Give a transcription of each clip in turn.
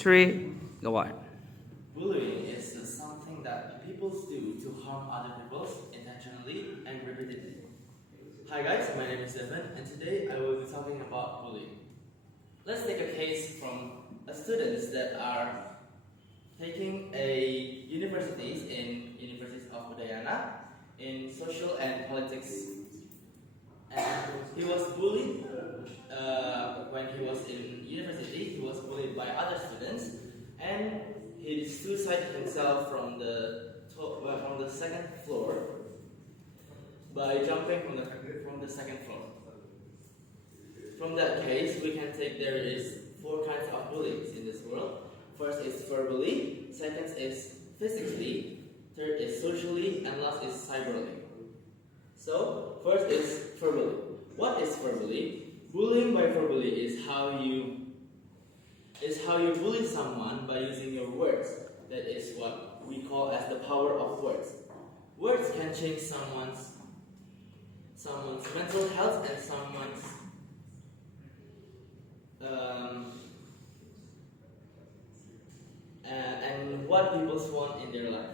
three, go on. Bullying is something that people do to harm other people intentionally and repeatedly. Hi guys, my name is Evan and today I will be talking about bullying. Let's take a case from students that are taking a universities in University of Udayana in social and politics. And he was bullied when he was in university. He was bullied by other students, and he suicided himself from the second floor by jumping from the second floor. From that case, we can take there is four kinds of bullying in this world. First is verbally, second is physically, third is socially, and last is cyberly. So, first is verbally. What is verbally? Bullying by verbally is how you bully someone by using your words. That is what we call as the power of words. Words can change someone's mental health and someone's and what people want in their life.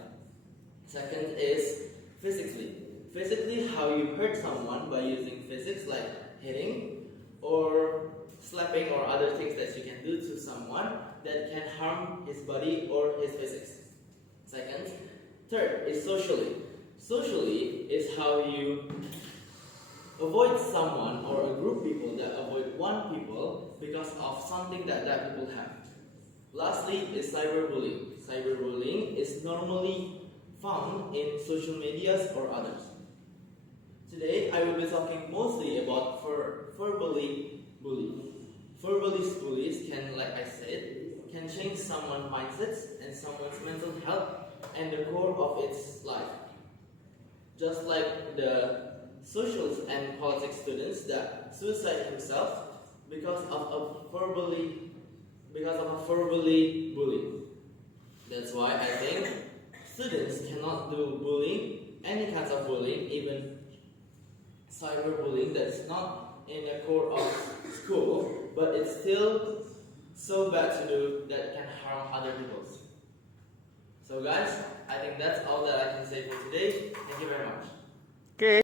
Second is physically. Physically, how you hurt someone by using physics like hitting or slapping or other things that you can do to someone that can harm his body or his physics. Second. Third is socially. Socially is how you avoid someone or a group of people that avoid one people because of something that people have. Lastly is cyberbullying. Cyberbullying is normally found in social medias or others. Today I will be talking mostly about verbally bullying. Verbally bullies can, like I said, can change someone's mindsets and someone's mental health and the core of its life. Just like the socials and politics students that suicide himself because of a verbally bullying. That's why I think students cannot do bullying, any kinds of bullying, even cyberbullying that's not in the core of school, but it's still so bad to do that can harm other people. So guys, I think that's all that I can say for today. Thank you very much. Okay.